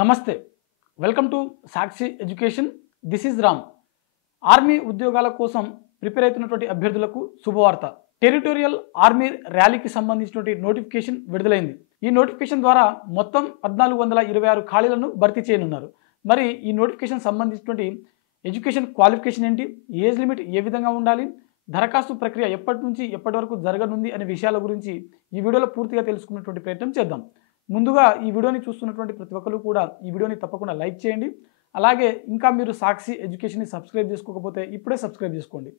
నమస్తే welcome to Sakshi education. This is Ram. Army ఉద్యోగాల కోసం ప్రిపేర్ అవుతున్నటువంటి అభ్యర్థులకు శుభవార్త. టెరిటోరియల్ ఆర్మీ ర్యాలీకి సంబంధించినటువంటి నోటిఫికేషన్ విడుదలైంది. ఈ నోటిఫికేషన్ ద్వారా మొత్తం 1426 ఖాళీలను భర్తీ చేయనున్నారు. మరి ఈ నోటిఫికేషన్ సంబంధించినటువంటి ఎడ్యుకేషన్ క్వాలిఫికేషన్ ఏంటి, ఏజ్ లిమిట్ ఏ విధంగా ఉండాలి, దరఖాస్తు ప్రక్రియ ఎప్పటి నుంచి ఎప్పటి వరకు జరగనుంది అనే విషయాల గురించి ఈ వీడియోలో పూర్తిగా తెలుసుకున్నటువంటి ప్రయత్నం చేద్దాం. ముందుగా ఈ వీడియోని చూస్తున్నటువంటి ప్రతి ఒక్కరు కూడా ఈ వీడియోని తప్పకుండా లైక్ చేయండి. అలాగే ఇంకా మీరు సాక్షి ఎడ్యుకేషన్ని సబ్స్క్రైబ్ చేసుకోకపోతే ఇప్పుడే సబ్స్క్రైబ్ చేసుకోండి.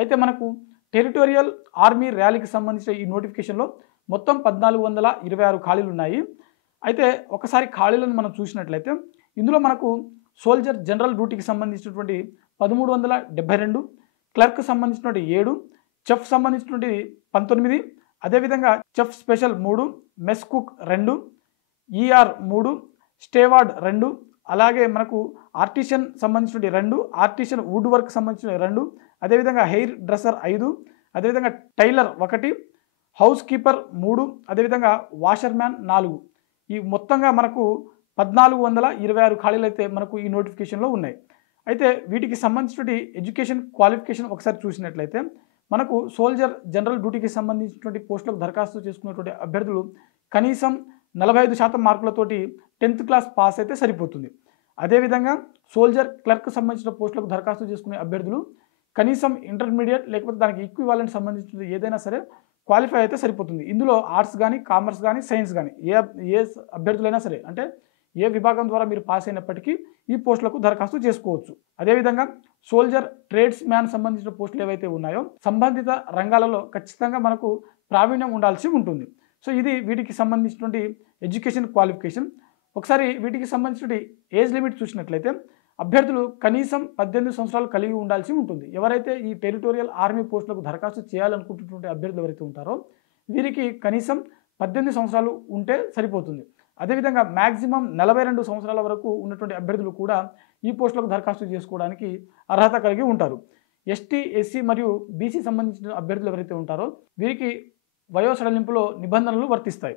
అయితే మనకు టెరిటోరియల్ ఆర్మీ ర్యాలీకి సంబంధించిన ఈ నోటిఫికేషన్లో మొత్తం 1426 ఖాళీలు ఉన్నాయి. అయితే ఒకసారి ఖాళీలను మనం చూసినట్లయితే ఇందులో మనకు సోల్జర్ జనరల్ డ్యూటీకి సంబంధించినటువంటి 1372, క్లర్క్ సంబంధించినటువంటి 7, చెఫ్ సంబంధించినటువంటి 19, అదేవిధంగా chef special 3, mess cook 2, ER 3, steward 2, అలాగే మనకు ఆర్టిషియన్ సంబంధించిన 2, ఆర్టిషియన్ వుడ్ వర్క్ సంబంధించిన 2, అదేవిధంగా హెయిర్ డ్రెస్సర్ 5, అదేవిధంగా టైలర్ 1, హౌస్ కీపర్ 3, అదేవిధంగా వాషర్ మ్యాన్ 4. ఈ మొత్తంగా మనకు 1426 ఖాళీలు అయితే మనకు ఈ నోటిఫికేషన్లో ఉన్నాయి. అయితే వీటికి సంబంధించినటువంటి ఎడ్యుకేషన్ క్వాలిఫికేషన్ ఒకసారి చూసినట్లయితే మనకు సోల్జర్ జనరల్ డ్యూటీకి సంబంధించినటువంటి పోస్టులకు దరఖాస్తు చేసుకున్నటువంటి అభ్యర్థులు కనీసం 45% మార్కులతోటి 10th క్లాస్ పాస్ అయితే సరిపోతుంది. అదేవిధంగా సోల్జర్ క్లర్క్ సంబంధించిన పోస్టులకు దరఖాస్తు చేసుకునే అభ్యర్థులు కనీసం ఇంటర్మీడియట్ లేకపోతే దానికి ఈక్వివాలెంట్ సంబంధించిన ఏదైనా సరే క్వాలిఫై అయితే సరిపోతుంది. ఇందులో ఆర్ట్స్ కానీ, కామర్స్ కానీ, సైన్స్ కానీ ఏ అభ్యర్థులైనా సరే, అంటే ఏ విభాగం ద్వారా మీరు పాస్ అయినప్పటికీ ఈ పోస్టులకు దరఖాస్తు చేసుకోవచ్చు. అదేవిధంగా సోల్జర్ ట్రేడ్స్ మ్యాన్ సంబంధించిన పోస్టులు ఏవైతే ఉన్నాయో సంబంధిత రంగాలలో ఖచ్చితంగా మనకు ప్రావీణ్యం ఉండాల్సి ఉంటుంది. సో ఇది వీటికి సంబంధించినటువంటి ఎడ్యుకేషన్ క్వాలిఫికేషన్. ఒకసారి వీటికి సంబంధించిన ఏజ్ లిమిట్ చూసినట్లయితే అభ్యర్థులు కనీసం 18 సంవత్సరాలు కలిగి ఉండాల్సి ఉంటుంది. ఎవరైతే ఈ టెరిటోరియల్ ఆర్మీ పోస్టులకు దరఖాస్తు చేయాలనుకుంటున్నటువంటి అభ్యర్థులు ఎవరైతే ఉంటారో వీరికి కనీసం 18 సంవత్సరాలు ఉంటే సరిపోతుంది. అదేవిధంగా మ్యాక్సిమం 42 సంవత్సరాల వరకు ఉన్నటువంటి అభ్యర్థులు కూడా ఈ పోస్టులకు దరఖాస్తు చేసుకోవడానికి అర్హత కలిగి ఉంటారు. ఎస్టీ, ఎస్సీ మరియు బీసీ సంబంధించిన అభ్యర్థులు ఎవరైతే ఉంటారో వీరికి వయో సడలింపులో నిబంధనలు వర్తిస్తాయి.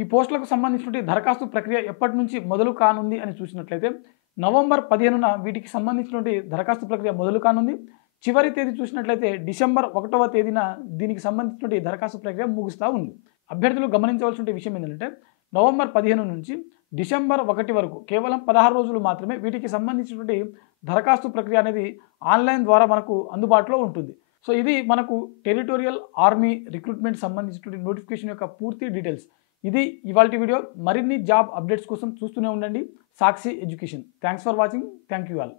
ఈ పోస్టులకు సంబంధించినటువంటి దరఖాస్తు ప్రక్రియ ఎప్పటి నుంచి మొదలు కానుంది అని చూసినట్లయితే నవంబర్ 15న వీటికి సంబంధించినటువంటి దరఖాస్తు ప్రక్రియ మొదలు కానుంది. చివరి తేదీ చూసినట్లయితే డిసెంబర్ 1వ తేదీన దీనికి సంబంధించినటువంటి దరఖాస్తు ప్రక్రియ ముగుస్తూ ఉంది. అభ్యర్థులు గమనించవలసిన విషయం ఏంటంటే నవంబర్ 15 నుంచి డిసెంబర్ 1 వరకు కేవలం 16 రోజులు మాత్రమే వీటికి సంబంధించినటువంటి దరఖాస్తు ప్రక్రియ అనేది ఆన్లైన్ ద్వారా మనకు అందుబాటులో ఉంటుంది. సో ఇది మనకు టెరిటోరియల్ ఆర్మీ రిక్రూట్మెంట్ సంబంధించినటువంటి నోటిఫికేషన్ యొక్క పూర్తి డీటెయిల్స్. ఇది ఇవాల్టి వీడియో. మరిన్ని జాబ్ అప్డేట్స్ కోసం చూస్తూనే ఉండండి Sakshi education. Thanks for watching. Thank you all.